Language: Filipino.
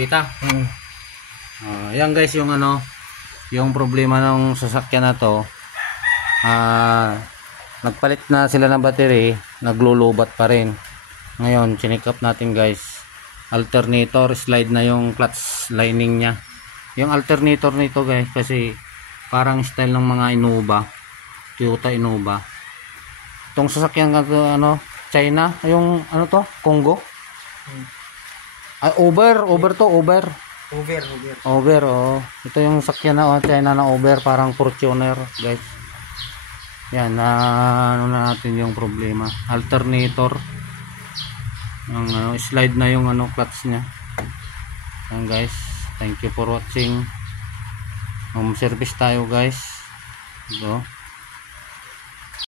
Kita? Yan guys yung ano, yung problema ng sasakyan na to. Nagpalit na sila ng battery, naglulubat pa rin. Ngayon, chinik up natin guys. Alternator, slide na yung clutch lining nya. Yung alternator nito guys, kasi parang style ng mga Innova, Toyota Innova. Itong sasakyan ka to, ano, China, yung ano to, Congo. Over oh. Ito yung sakyan na China na over, parang Fortuner guys. Yan, ano na natin yung problema. Alternator, yung ano, slide na yung ano, clutch nya. Yan guys, thank you for watching. Home service tayo guys. Ito.